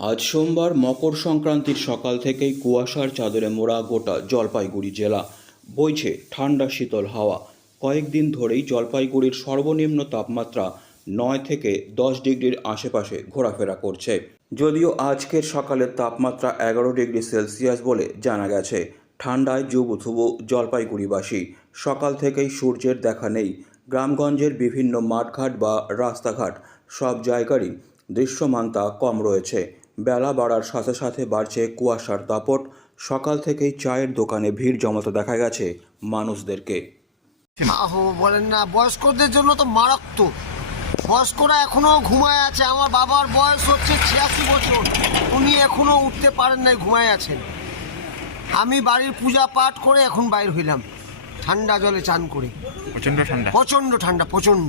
আজ সোমবার মকর সংক্রান্তির সকাল থেকেই কুয়াশার চাদরে মোড়া গোটা জলপাইগুড়ি জেলা। বইছে ঠান্ডা শীতল হাওয়া। কয়েকদিন ধরেই জলপাইগুড়ির সর্বনিম্ন তাপমাত্রা 9 থেকে 10 ডিগ্রির আশেপাশে ঘোরাফেরা করছে। যদিও আজকের সকালের তাপমাত্রা 11 ডিগ্রি সেলসিয়াস বলে জানা গেছে। ঠান্ডায় জুবুথুবু জলপাইগুড়িবাসী। সকাল থেকেই সূর্যের দেখা নেই। গ্রামগঞ্জের বিভিন্ন মাঠঘাট বা রাস্তাঘাট সব জায়গারই দৃশ্যমানতা কম রয়েছে। বেলা বাড়ার সাথে সাথে বাড়ছে কুয়াশার দাপট। সকাল থেকেই চায়ের দোকানে ভিড় জমাতে দেখা গেছে মানুষদেরকে। বলেন না, বয়স্কদের জন্য তো মারাত্মক। বয়স্করা এখনো ঘুমায় আছে। আমার বাবার বয়স হচ্ছে 86 বছর, উনি এখনো উঠতে পারেন নাই, ঘুমায় আছেন। আমি বাড়ির পূজা পাঠ করে এখন বাইর হইলাম ঠান্ডা জলে চান করে। প্রচন্ড ঠান্ডা, প্রচন্ড ঠান্ডা, প্রচন্ড।